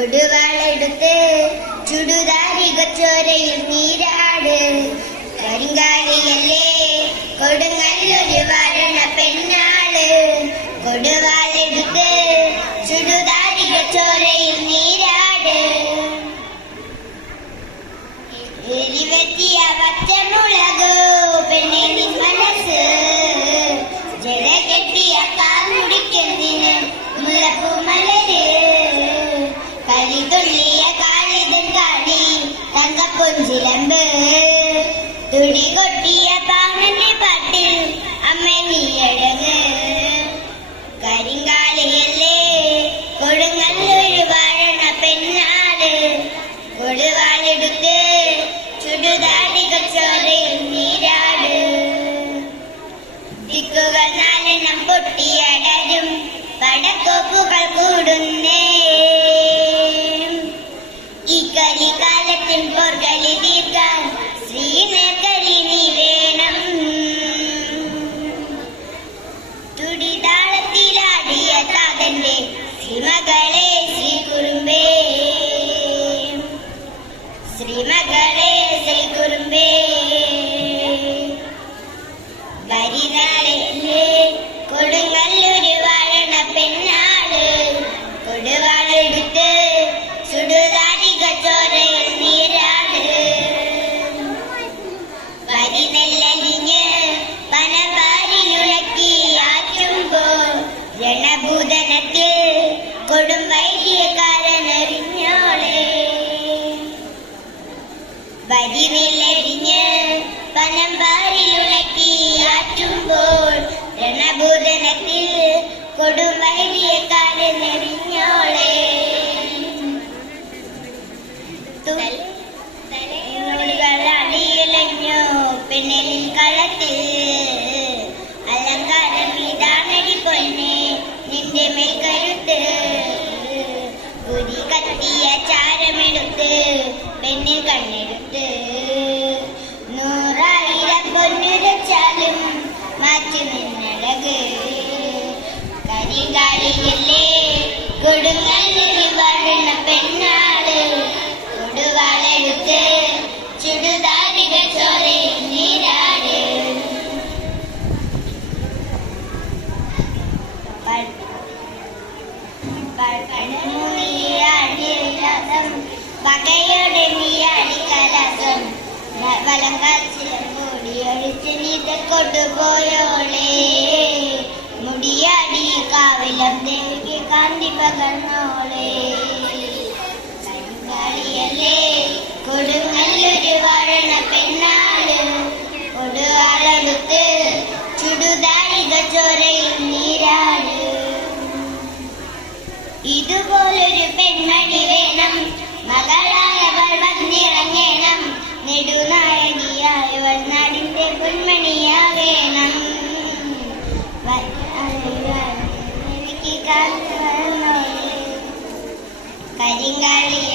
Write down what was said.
കൊടുവാളെടുത്ത് ചുടുതാരികച്ചോരയിൽ നീരാട്. കരിങ്കാലിയല്ലേ കൊടുങ്ങല്ലൊരു വരണ പെണ്ണാൾ. കൊടുവാ 一个零 കൊടും വൈദ്യകാരനറിഞ്ഞോളെ വരി നെല്ലരിഞ്ഞ് പനം പാരിലുളക്കി ആറ്റുമ്പോൾ രണഭൂതനത്തിൽ കൊടും വൈദ്യകാരനറിഞ്ഞോളെ അടിയലഞ്ഞോ പിന്നലിൽ കളത്തിൽ മാറ്റി നിന്നഴക്. കരികാളിയല്ലേ കൊടുങ്ങല്ലൊരു വരണ പെണ്ണാട് കൊടുവാളെടുത്ത് ചുടുതാരിക ചോരയിൽ നീരാട്. പകയോടെ നീയാടി കലകം വലം കാച്ചിലും കൂടി നീത കൊണ്ടുപോയോളേ. മുടിയാടി കാവിലം ദേവിക്ക് കാന്തി പകർന്നോളേ. കരിങ്കാളിയല്ലേ കൊടുങ്ങല്ലൊരു വാഴണ പെണ്ണാട് കൊടുവാളെടുത്ത് ചുടുതാരിക ഇതുപോലൊരു പെൺമണി വേണം. മകളായവൾ വന്നിറങ്ങണം. നാടിന്റെ പൊന്മണിയാവേണം കരിങ്കാളി